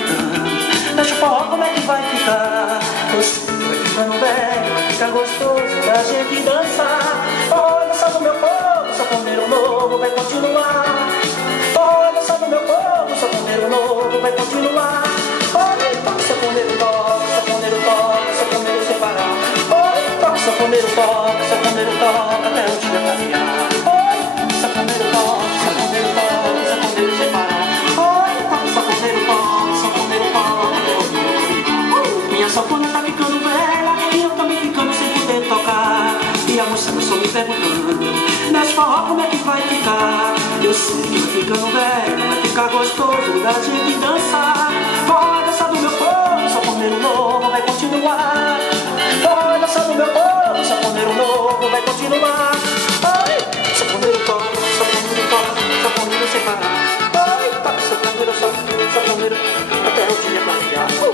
perguntando, deixa o forró como é que vai ficar. Você vai ficando velho, vai ficar gostoso da gente dançar. Forró dança do meu povo, sanfoneiro novo vai continuar. Forró dança do meu povo, sanfoneiro novo vai continuar. Oi, toca sanfoneiro, toca, sanfoneiro toca, sanfoneiro sem parar. Oi, toca sanfoneiro, toca até o dia clarear. Oi, sanfoneiro toca, sanfoneiro sem parar. Oi, toca sanfoneiro toca até o dia clarear. Minha sanfona tá ficando velha e eu também ficando sem poder tocar. E a moçada só me perguntando, mas forró como é que vai ficar? Eu sei que vai ficando velho, vai ficar gostoso da gente dançar. Forró dança do meu povo, sanfoneiro novo vai continuar. Forró dança do meu povo, sanfoneiro novo vai continuar. Oi, sanfoneiro toca, sanfoneiro sem parar. Oi, toca sanfoneiro até o dia clarear. Oi,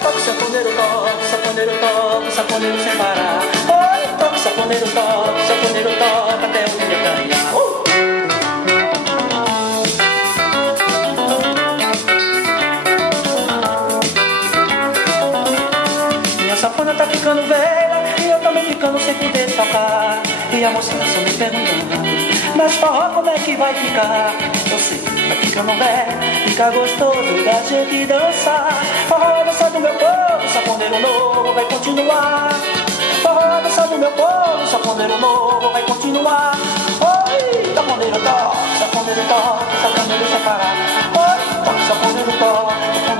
toca sanfoneiro toca, sanfoneiro sem parar. Oi, toca sanfoneiro toca até o dia clarear. Minha sanfona tá ficando velha e eu também ficando sem poder tocar. E a moçada só me perguntando, mas forró como é que vai ficar? Eu sei que vai ficando velho, fica gostoso da gente dançar. Forró dança do meu povo, sanfoneiro novo vai continuar. Forró dança do meu povo, sanfoneiro novo vai continuar. Oi, sanfoneiro toca, sanfoneiro sem parar. Oi, toca sanfoneiro toca.